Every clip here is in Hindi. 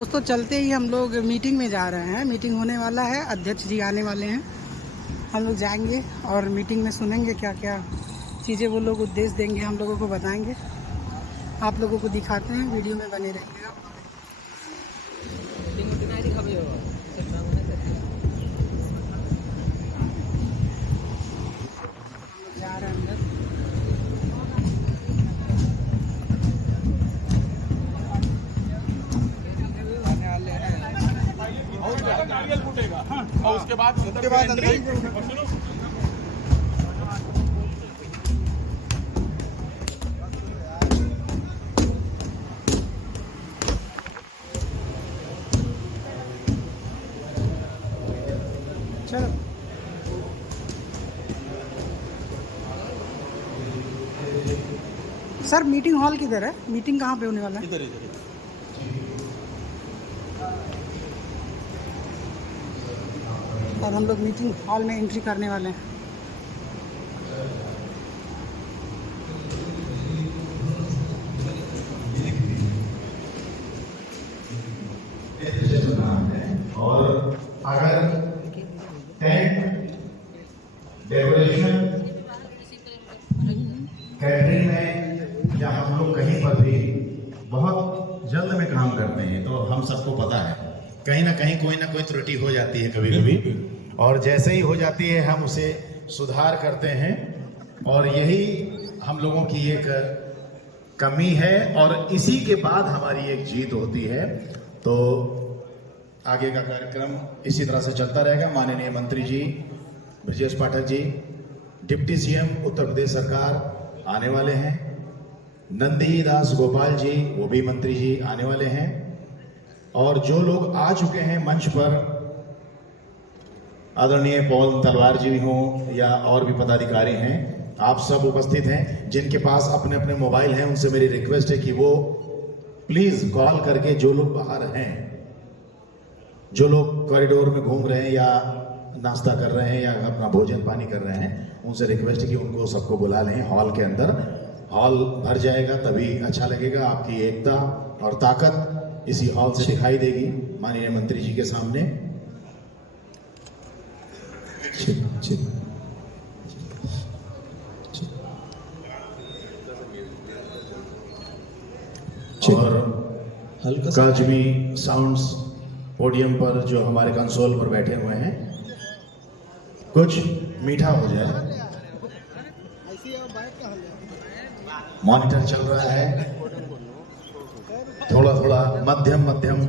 दोस्तों चलते ही हम लोग मीटिंग में जा रहे हैं। मीटिंग होने वाला है, अध्यक्ष जी आने वाले हैं। हम लोग जाएंगे और मीटिंग में सुनेंगे क्या क्या चीज़ें वो लोग उद्देश्य देंगे, हम लोगों को बताएंगे। आप लोगों को दिखाते हैं, वीडियो में बने रहिएगा। जा रहे हैं अंदर। और उसके बाद चलो सर, मीटिंग हॉल किधर है? मीटिंग कहाँ पे होने वाला है? इधर इधर और हम लोग मीटिंग हॉल में एंट्री करने वाले हैं। और अगर टेंट डेकोरेशन कैटरिंग में या हम लोग कहीं पर भी बहुत जल्द में काम करते हैं तो हम सबको पता है कहीं ना कहीं कोई ना कोई त्रुटि हो जाती है कभी कभी, और जैसे ही हो जाती है हम उसे सुधार करते हैं। और यही हम लोगों की एक कमी है और इसी के बाद हमारी एक जीत होती है। तो आगे का कार्यक्रम इसी तरह से चलता रहेगा। माननीय मंत्री जी ब्रजेश पाठक जी, डिप्टी सीएम उत्तर प्रदेश सरकार आने वाले हैं। नंदी दास गोपाल जी, वो भी मंत्री जी आने वाले हैं। और जो लोग आ चुके हैं मंच पर, आदरणीय पवन तलवार जी हों या और भी पदाधिकारी हैं, आप सब उपस्थित हैं। जिनके पास अपने अपने मोबाइल हैं उनसे मेरी रिक्वेस्ट है कि वो प्लीज कॉल करके, जो लोग बाहर हैं, जो लोग कॉरिडोर में घूम रहे हैं या नाश्ता कर रहे हैं या अपना भोजन पानी कर रहे हैं, उनसे रिक्वेस्ट है कि उनको सबको बुला लें हॉल के अंदर। हॉल भर जाएगा तभी अच्छा लगेगा। आपकी एकता और ताकत इसी हॉल से दिखाई देगी माननीय मंत्री जी के सामने। और काजमी साउंड्स पोडियम पर जो हमारे कंसोल पर बैठे हुए हैं, कुछ मीठा हो जाए। मॉनिटर चल रहा है, थोड़ा थोड़ा मध्यम मध्यम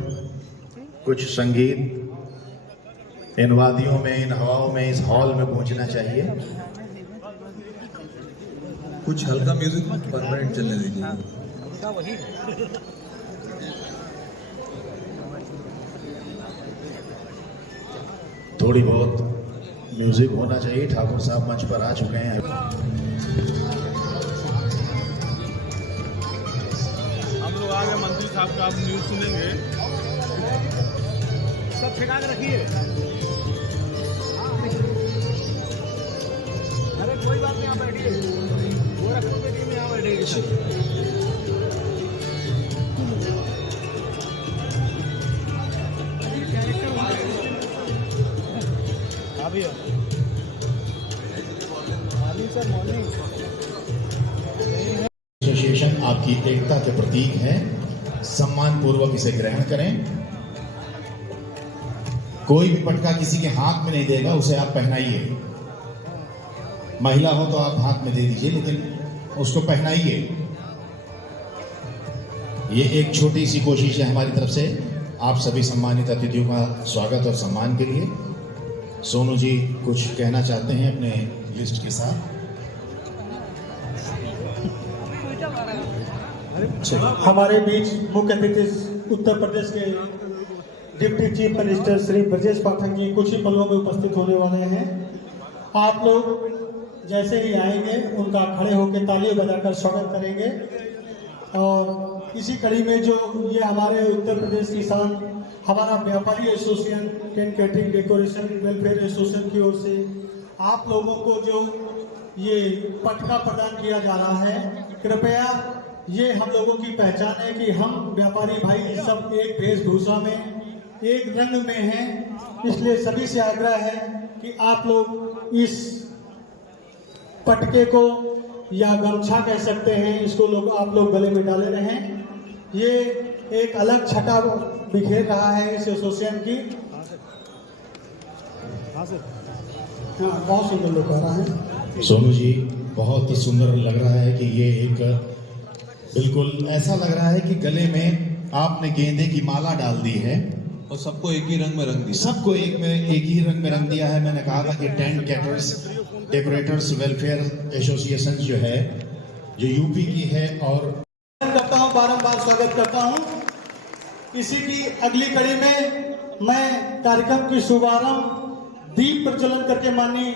कुछ संगीत इन वादियों में, इन हवाओं में, इस हॉल में गूंजना चाहिए। कुछ हल्का म्यूजिक परमानेंट चलने दीजिए। थोड़ी बहुत म्यूजिक होना चाहिए। ठाकुर साहब मंच पर आ चुके हैं। हम लोग आगे मंत्री साहब का आप न्यूज सुनेंगे। सब ठिका के रखिए। अरे कोई बात नहीं, आप बैठिए। वो रखो बेटी में, यहाँ बैठिए। एसोसिएशन आपकी एकता के प्रतीक है, सम्मान पूर्वक इसे ग्रहण करें। कोई भी पटका किसी के हाथ में नहीं देगा, उसे आप पहनाइए। महिला हो तो आप हाथ में दे दीजिए, लेकिन उसको पहनाइए। ये एक छोटी सी कोशिश है हमारी तरफ से आप सभी सम्मानित अतिथियों का स्वागत और सम्मान के लिए। सोनू जी कुछ कहना चाहते हैं अपने लिस्ट के साथ। हमारे बीच मुख्य अतिथि उत्तर प्रदेश के deputy chief minister Shri Brajesh Pathak ji कुछ ही पलों में उपस्थित होने वाले हैं। आप लोग जैसे ही आएंगे उनका खड़े होकर तालियां बजाकर स्वागत करेंगे। और इसी कड़ी में जो ये हमारे उत्तर प्रदेश किसान, हमारा व्यापारी association, tent catering decoration welfare association की ओर से आप लोगों को जो ये पटका प्रदान किया जा रहा है, कृपया ये हम लोगों की पहचान है कि हम व्यापारी भाई सब एक वेशभूषा में, एक रंग में हैं। इसलिए सभी से आग्रह है कि आप लोग इस पटके को या गमछा कह सकते हैं, इसको आप लोग गले में डाले रहें। ये एक अलग छटा बिखेर रहा है इस एसोसिएशन की। हाँ, बहुत सुंदर लोग आ रहा है। सोनू जी, बहुत सुंदर लग रहा है कि ये एक बिल्कुल ऐसा लग रहा है कि गले में आपने गेंदे की माला डाल दी है और सबको एक ही रंग में रंग दिया। सबको एक ही रंग में रंग दिया है। मैंने कहा था कि tent caterers decorators welfare association जो है, जो यूपी की है, और करता हूँ, बारंबार स्वागत करता हूँ। इसी की अगली कड़ी में मैं कार्यक्रम की शुभारंभ दीप प्रज्वलन करके माननीय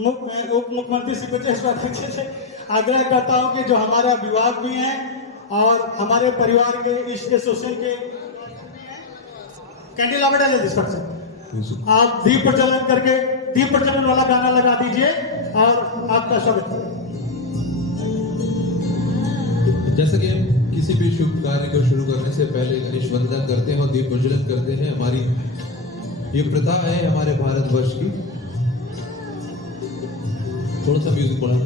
उप मुख्यमंत्री श्री ब्रजेश पाठक जी से आग्रह करता हूं कि जो हमारे अभिभावक भी हैं और हमारे परिवार के इस एसोसिएशन के कैंडल आप डाले से आप दीप प्रज्वलन करके दीप प्रज्वलन वाला गाना लगा दीजिए और आपका स्वागत है। जैसा कि हम किसी भी शुभ कार्य को शुरू करने से पहले गणेश वंदना करते हैं और दीप प्रज्वलन करते हैं, हमारी ये प्रथा है हमारे भारतवर्ष की। थोड़ा सा म्यूजिक बढ़ा।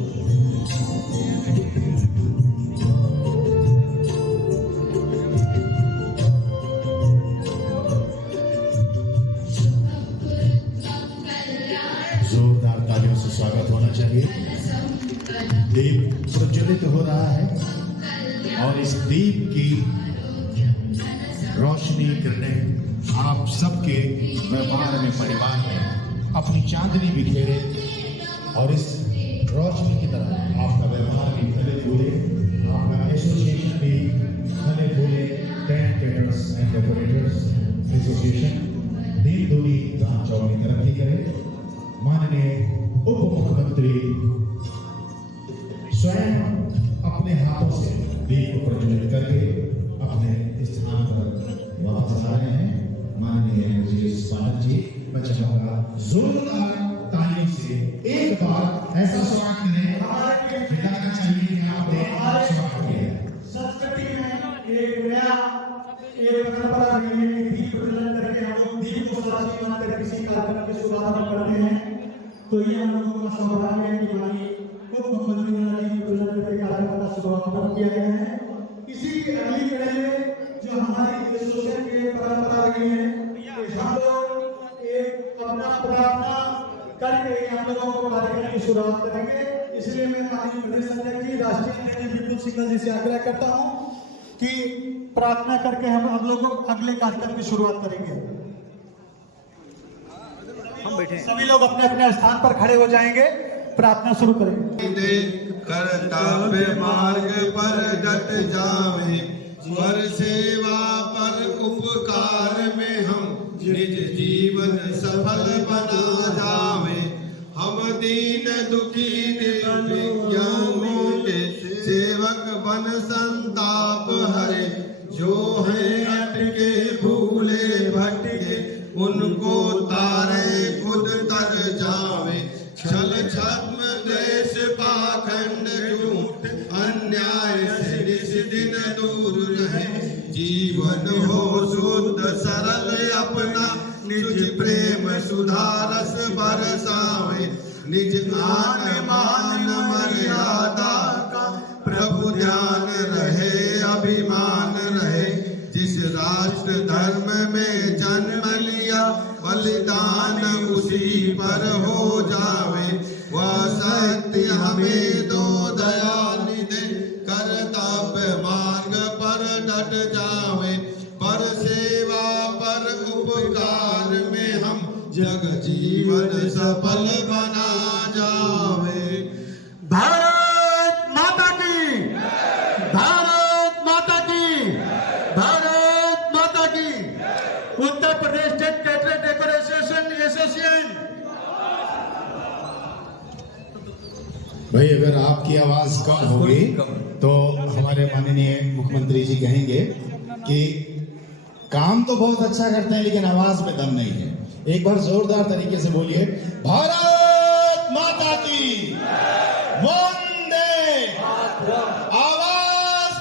जोरदार तालियों से स्वागत होना चाहिए। दीप प्रज्वलित हो रहा है और इस दीप की रोशनी किरणें आप सबके व्यवहार में, परिवार में अपनी चांदनी बिखेरे और इस रोशनी की तरह आपका व्यवहार भी फले फूले, आपका एसोसिएशन भी फले फूले। Tent caterers and decorators association दिन दूनी रात चौगुनी तरक्की करे। माननीय उप मुख्यमंत्री स्वयं अपने हाथों से दीप को प्रज्वलित करके अपने स्थान पर वापस आ रहे हैं। माननीय ब्रजेश पाठक जी, मैं चाहूंगा जोरदार तालियों से एक बार ऐसा स्वागत करें। दिखाना चाहिए कि आपने स्वागत किया। संस्कृति में एक नया परंपरा रही है कि दीप प्रज्वलन करके हम लोग दीप को सदाशिव मानकर किसी कार्यक्रम की शुरुआत करते हैं। तो ये हम लोगों का सौभाग्य है कि हमारी उप मुख्यमंत्री द्वारा दीप प्रज्वलन करके कार्यक्रम का शुरुआत किया गया है। इसी की अगली कड़ी में जो हमारी एसोसिएशन की परंपरा रही है, हम लोग एक अपना प्रार्थना करके हम लोगों को कार्यक्रम की शुरुआत करेंगे। इसलिए मैं माननीय प्रदेश अध्यक्ष जी, राष्ट्रीय अध्यक्ष विपुल सिंघल जी से आग्रह करता हूं कि प्रार्थना करके हम लोग अगले कार्यक्रम की शुरुआत करेंगे। हम बैठे, सभी लोग अपने अपने स्थान पर खड़े हो जाएंगे, प्रार्थना शुरू करेंगे। कर्तव्य मार्ग पर डट जावे, पर सेवा पर उपकार में हम निज जीवन सफल बना जावे। हम दीन दुखी दिव्यांगों के सेवक बन संताप हरे, जो है अटके भूले भटके उनको तारे खुद तर जावे। छल छद्म देश पाखंड झूठ अन्याय से निज दिन दूर रहे। जीवन हो शुद्ध सरल अपना, निज प्रेम सुधारस बरसावे। निज आन मान मर्यादा का प्रभु ध्यान रहे, अभिमान रहे। जिस राष्ट्र धर्म में जन्म लिया, बलिदान उसी पर हो जावे। वह सत्य हमें दो दया निधे, कर्तव्य मार्ग पर डट जावे। पर सेवा पर उपकार में हम जग जीवन सफल बना जावे। भारत माता की, भारत माता की, भारत माता की। Uttar Pradesh state catering decoration association. भाई, अगर आपकी आवाज कम होगी तो हमारे माननीय मुख्यमंत्री जी कहेंगे कि काम तो बहुत अच्छा करते हैं लेकिन आवाज में दम नहीं है। एक बार जोरदार तरीके से बोलिए, भारत माता की, वंदे, आवाज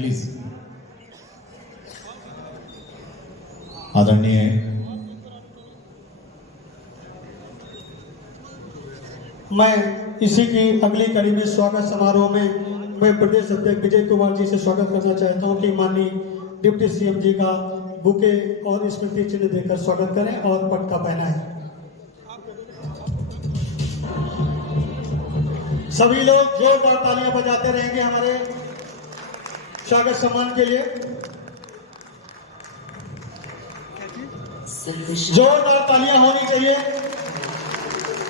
प्लीज। आदरणीय मैं इसी की अगली कड़ी में स्वागत समारोह में मैं प्रदेश अध्यक्ष विजय कुमार जी से स्वागत करना चाहता हूं कि माननीय डिप्टी सीएम जी का बुके और स्मृति चिन्ह देकर स्वागत करें और पटका पहनाएं। सभी लोग जोरदार तालियां बजाते रहेंगे हमारे स्वागत सम्मान के लिए। जोरदार तालियां होनी चाहिए।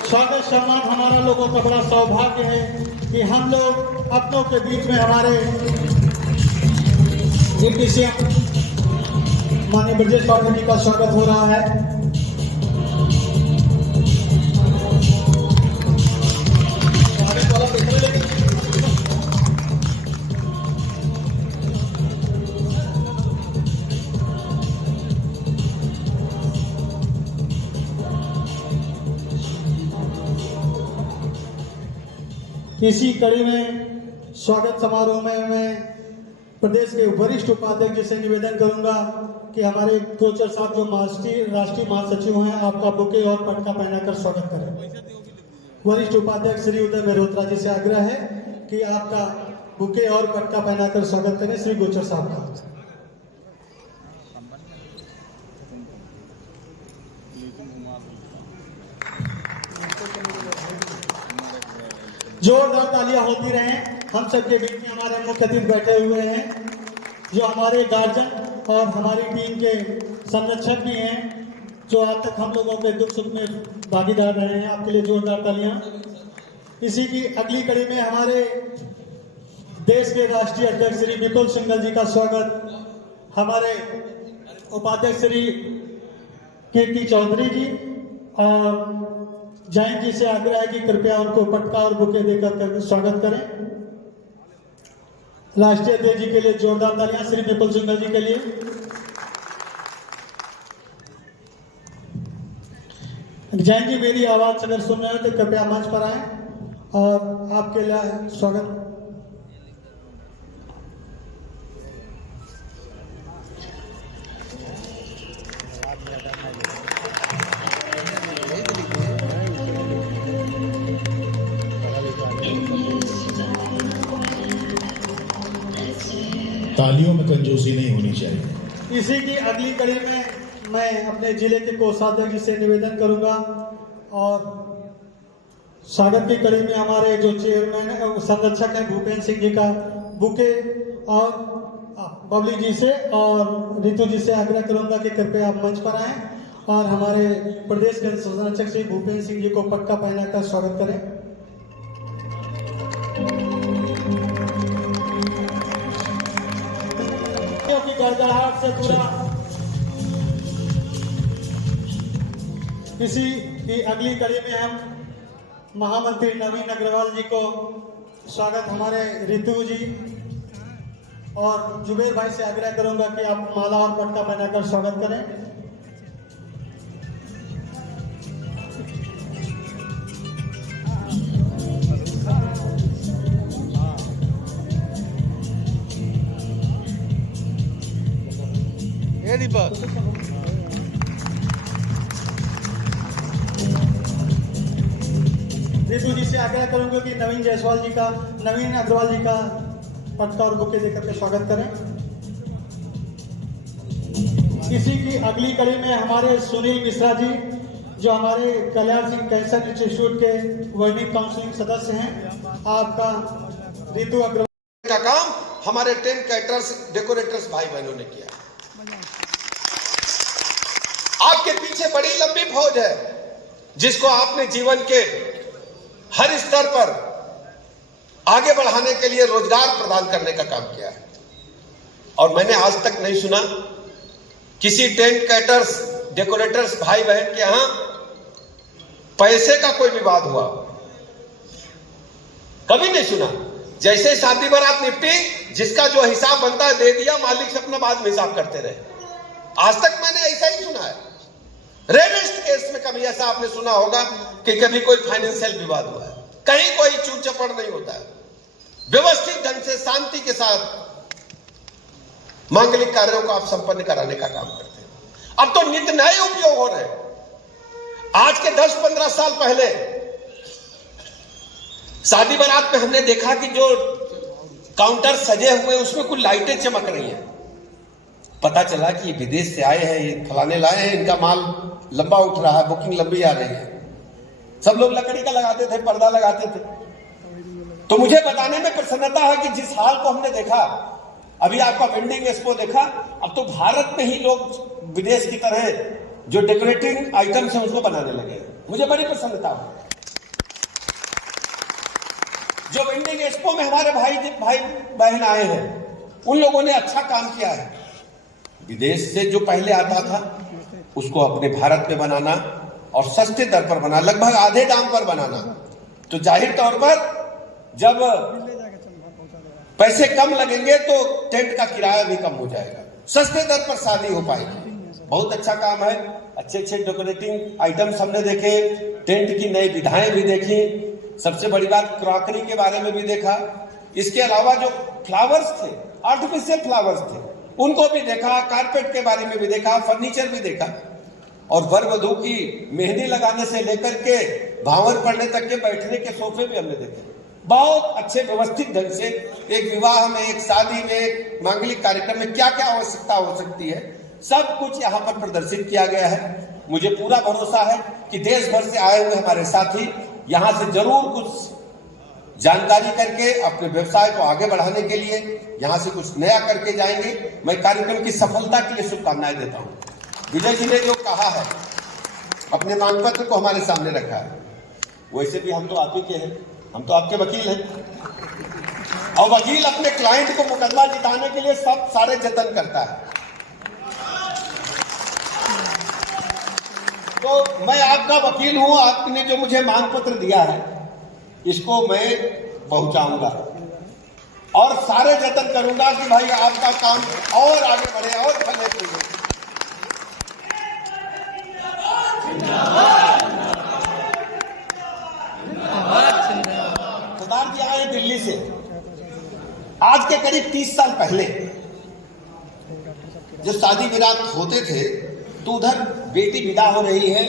स्वागत सम्मान हमारा लोगों का बड़ा सौभाग्य है कि हम लोग अपनों के बीच में हमारे डिप्टी सीएम माननीय ब्रजेश पाठक जी का स्वागत हो रहा है। इसी कड़ी में स्वागत समारोह में मैं प्रदेश के वरिष्ठ उपाध्यक्ष जी से निवेदन करूंगा कि हमारे कोचर साहब जो राष्ट्रीय महासचिव हैं आपका बुके और पटका पहनाकर स्वागत करें। वरिष्ठ उपाध्यक्ष श्री उदय मेहरोत्रा जी से आग्रह है कि आपका बुके और पटका पहनाकर स्वागत करें श्री गोचर साहब का। जोरदार तालियां होती रहें। हम सबके बीच में हमारे मुख्य अतिथि बैठे हुए हैं जो हमारे गार्जियन और हमारी टीम के संरक्षक भी हैं जो आज तक हम लोगों के दुख सुख में भागीदार रहे हैं। आपके लिए जोरदार तालियां। इसी की अगली कड़ी में हमारे देश के राष्ट्रीय अध्यक्ष श्री विपुल सिंघल जी का स्वागत हमारे उपाध्यक्ष श्री कीर्ति चौधरी जी और जैन जी से आग्रह है कि कृपया उनको पटका और बुके देकर स्वागत करें। राष्ट्रीय अध्यक्ष जी के लिए जोरदार तालियां श्री विपुल सिंघल जी के लिए। जैन जी मेरी आवाज अगर सुन रहे हैं तो कृपया मंच पर आए और आपके लिए स्वागत। तालियों में कंजूसी नहीं होनी चाहिए। इसी की अगली कड़ी में मैं अपने जिले के कोषाध्यक्ष जी से निवेदन करूंगा और स्वागत की कड़ी में हमारे जो चेयरमैन संरक्षक हैं भूपेंद्र सिंह जी का बुके और बबली जी से और रितु जी से आग्रह करूंगा कि कृपया आप मंच पर आएं और हमारे प्रदेश के संरक्षक श्री भूपेंद्र सिंह जी को पटका पहनाकर स्वागत करें। की गड़गड़ाहट से पूरा। इसी की अगली कड़ी में हम महामंत्री नवीन अग्रवाल जी को स्वागत हमारे रितु जी और जुबेर भाई से आग्रह करूंगा कि आप माला और पटका पहनाकर स्वागत करें। रितु जी से आग्रह करूंगा कि नवीन अग्रवाल जी का पटका और बुके देकर के स्वागत करें। इसी की अगली कड़ी में हमारे सुनील मिश्रा जी जो हमारे कल्याण सिंह कैंसर इंस्टीट्यूट के वर्निंग काउंसिलिंग सदस्य हैं, आपका रितु अग्रवाल का काम हमारे टेंट कैटर्स डेकोरेटर्स भाई बहनों ने किया। आपके पीछे बड़ी लंबी फौज है जिसको आपने जीवन के हर स्तर पर आगे बढ़ाने के लिए रोजगार प्रदान करने का काम किया है। और मैंने आज तक नहीं सुना किसी टेंट कैटर्स डेकोरेटर्स भाई बहन के यहां पैसे का कोई विवाद हुआ, कभी नहीं सुना। जैसे शादी बारात निपटी, जिसका जो हिसाब बनता है दे दिया, मालिक से अपना बाद में हिसाब करते रहे। आज तक मैंने ऐसा ही सुना है। रेयरेस्ट केस में कभी ऐसा आपने सुना होगा कि कभी कोई फाइनेंशियल विवाद हुआ है। कहीं कोई चूट चपड़ नहीं होता है। व्यवस्थित ढंग से शांति के साथ मांगलिक कार्यों को आप संपन्न कराने का काम करते हैं। अब तो नित नए उपयोग हो रहे हैं। आज के 10-15 साल पहले शादी बारात में हमने देखा कि जो काउंटर सजे हुए उसमें कुछ लाइटें चमक रही हैं। पता चला कि ये विदेश से आए हैं, ये खिलाने लाए हैं, इनका माल लंबा उठ रहा है, बुकिंग लंबी आ रही है। सब लोग लकड़ी का लगाते थे, पर्दा लगाते थे। तो मुझे बताने में प्रसन्नता है कि जिस हाल को हमने देखा, अभी आपका वेंडिंग एक्सपो देखा, अब तो भारत में ही लोग विदेश की तरह जो डेकोरेटिंग आइटम्स है उसको बनाने लगे। मुझे बड़ी प्रसन्नता है। जो वेंडिंग एक्सपो में हमारे भाई बहन आए हैं, उन लोगों ने अच्छा काम किया है। विदेश से जो पहले आता था उसको अपने भारत में बनाना और सस्ते दर पर बनाना, लगभग आधे दाम पर बनाना, तो जाहिर तौर पर जब पैसे कम लगेंगे तो टेंट का किराया भी कम हो जाएगा, सस्ते दर पर शादी हो पाएगी। बहुत अच्छा काम है। अच्छे अच्छे डेकोरेटिंग आइटम्स हमने देखे, टेंट की नई विधाएं भी देखी, सबसे बड़ी बात क्रॉकरी के बारे में भी देखा। इसके अलावा जो फ्लावर्स थे, आर्टिफिशियल फ्लावर्स थे, उनको भी देखा, कारपेट के बारे में भी देखा, फर्नीचर भी देखा, और वर वधू की मेहंदी लगाने से लेकर के भावर पड़ने तक के बैठने के सोफे भी हमने देखे। बहुत अच्छे व्यवस्थित ढंग से एक विवाह में, एक शादी में, एक मांगलिक कार्यक्रम में क्या क्या आवश्यकता हो सकती है, सब कुछ यहाँ पर प्रदर्शित किया गया है। मुझे पूरा भरोसा है कि देश भर से आए हुए हमारे साथी यहाँ से जरूर कुछ जानकारी करके अपने व्यवसाय को आगे बढ़ाने के लिए यहाँ से कुछ नया करके जाएंगे। मैं कार्यक्रम की सफलता के लिए शुभकामनाएं देता हूँ। विजय जी ने जो कहा है, अपने मांग पत्र को हमारे सामने रखा है, वैसे भी हम तो आप ही के हैं, हम तो आपके वकील हैं, और वकील अपने क्लाइंट को मुकदमा जिताने के लिए सब सारे जतन करता है। तो मैं आपका वकील हूं, आपने जो मुझे मांग पत्र दिया है इसको मैं पहुंचाऊंगा और सारे जतन करूंगा कि भाई आपका काम और आगे बढ़े और फले फूले। सरदार जी आए दिल्ली से आज के करीब 30 साल पहले। जब शादी विरात होते थे तो उधर बेटी विदा हो रही है,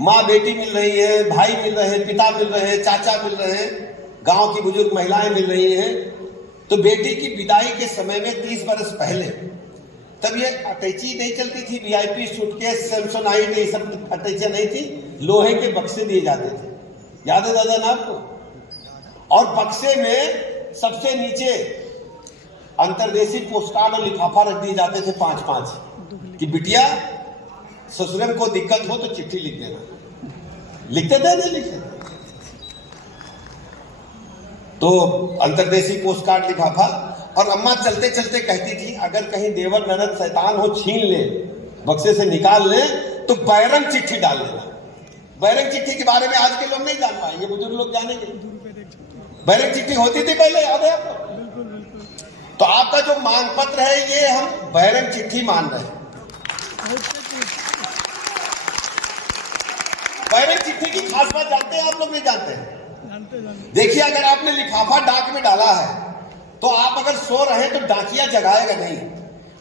माँ बेटी मिल रही है, भाई मिल रहे हैं, पिता मिल रहे हैं, चाचा मिल रहे हैं, गांव की बुजुर्ग महिलाएं मिल रही हैं। तो बेटी की विदाई के समय में 30 बरस पहले, तब ये अटैची नहीं चलती थी, वीआईपी सूटकेस, सैमसोनाइट, ये सब अटैचियां नहीं थी, लोहे के बक्से दिए जाते थे। याद है दादा ना आपको? और बक्से में सबसे नीचे अंतरदेशी पोस्टकार्ड और लिफाफा रख दिए जाते थे 5-5 कि बिटिया ससुरम को दिक्कत हो तो चिट्ठी लिख देना। लिखते थे नहीं लिखते? तो अंतरदेशी पोस्टकार्ड लिफाफा। और अम्मा चलते चलते कहती थी अगर कहीं देवर ननद शैतान हो छीन ले, बक्से से निकाल ले, तो बैरंग चिट्ठी डाल लेना। बैरंग चिट्ठी के बारे में आज के लोग नहीं जान पाएंगे, बुजुर्ग लोग जानेंगे। बैरंग चिट्ठी होती थी पहले, याद है आपको? तो आपका जो मांग पत्र है ये हम बैरंग चिट्ठी मान रहे हैं। बैरंग चिट्ठी की खास बात जानते हैं आप लोग? नहीं जानते हैं? देखिए, अगर आपने लिफाफा डाक में डाला है तो आप अगर सो रहे तो डाकिया जगाएगा नहीं,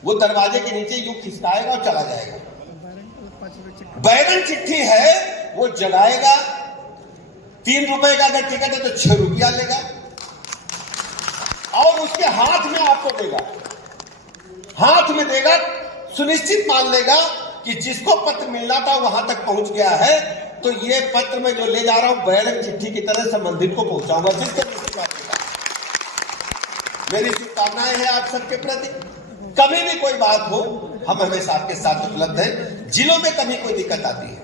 वो दरवाजे के नीचे यूं खिसकाएगा और चला जाएगा। बैरंग चिट्ठी है वो जगाएगा, 3 रुपए का अगर टिकट है तो 6 रुपया लेगा और उसके हाथ में आपको देगा। हाथ में देगा, सुनिश्चित मान लेगा कि जिसको पत्र मिलना था वहां तक पहुंच गया है, तो ये पत्र मैं जो ले जा रहा हूं बैरंग चिट्ठी की तरह संबंधित को पहुंचाऊंगा। जिसके मेरी शुभकामनाएं हैं आप सबके प्रति। कभी भी कोई बात हो हम हमेशा आपके साथ उपलब्ध हैं। जिलों में कभी कोई दिक्कत आती है,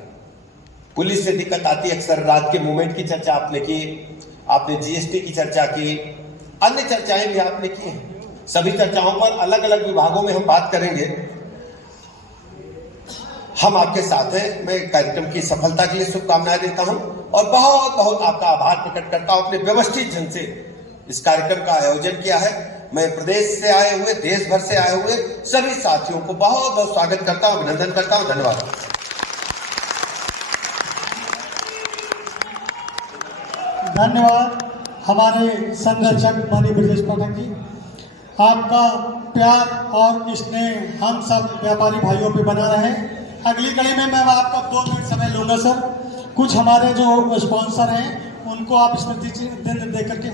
पुलिस से दिक्कत आती है, अक्सर रात के मूवमेंट की चर्चा आपने की, आपने जीएसटी की चर्चा की, अन्य चर्चाएं भी आपने की हैं। सभी चर्चाओं पर अलग अलग विभागों में हम बात करेंगे। हम आपके साथ हैं। मैं कार्यक्रम की सफलता के लिए शुभकामनाएं देता हूं और बहुत बहुत आपका आभार प्रकट करता हूं। अपने व्यवस्थित ढंग से इस कार्यक्रम का आयोजन किया है। मैं प्रदेश से आए हुए, देश भर से आए हुए सभी साथियों को बहुत बहुत स्वागत करता हूं, अभिनंदन करता हूं। धन्यवाद। धन्यवाद हमारे संरक्षक माननीय ब्रजेश पाठक जी। आपका प्यार और स्नेह हम सब व्यापारी भाइयों पे बना रहे। अगली कड़ी में मैं आपका 2 मिनट समय लूंगा सर। कुछ हमारे जो स्पॉन्सर हैं उनको आप स्मृति चिन्ह दे करके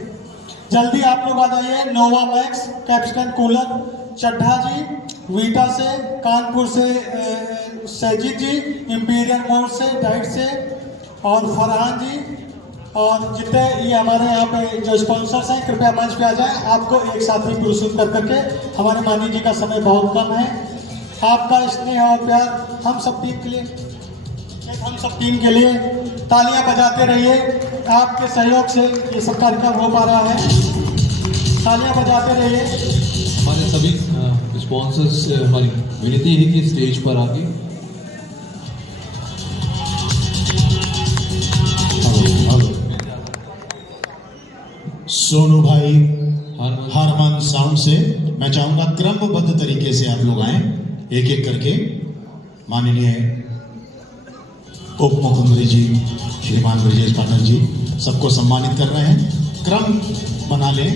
जल्दी आप लोग आ जाइए। नोवा मैक्स, कैप्स्टन कूलर, चड्ढा जी वीटा से, कानपुर से सजीद जी, इंपीरियल मोड़ से, डाइट से, और फरहान जी, और जितने ये हमारे यहाँ पे जो स्पॉन्सर्स हैं कृपया मंच पे आ जाएं। आपको एक साथ ही पुरस्कृत कर करके, हमारे मानी जी का समय बहुत कम है। आपका स्नेह और प्यार हम सब टीम के लिए, हम सब टीम के लिए तालियां बजाते रहिए। आपके सहयोग से ये सब कार्यक्रम हो पा रहा है, तालियां बजाते रहिए। हमारे सभी स्पॉन्सर्स से हमारी विनती है कि स्टेज पर आके सोनू भाई हारमान साउंड से मैं चाहूंगा क्रमबद्ध तरीके से आप लोग आए, एक एक करके। माननीय उप मुख्यमंत्री जी श्रीमान ब्रजेश पाठक जी सबको सम्मानित कर रहे हैं। क्रम बना लें।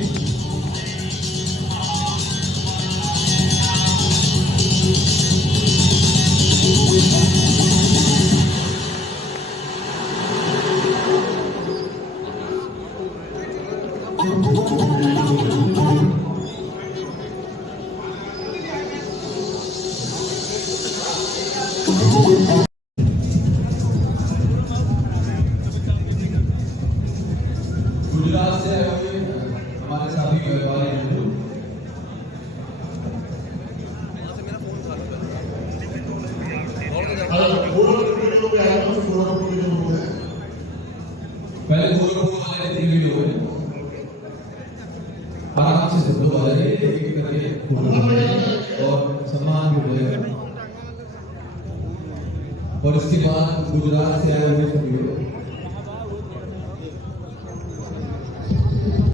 गुजरात से आए हुए हमारे साथी व्यापारी हैं जो पहले गोरखपुर वाले 3 वीडियो है, आराम से सब लोग आ जाइए, एक करके और सम्मान भी मिलेगा। और इसके बाद गुजरात से आए हुए सभी लोग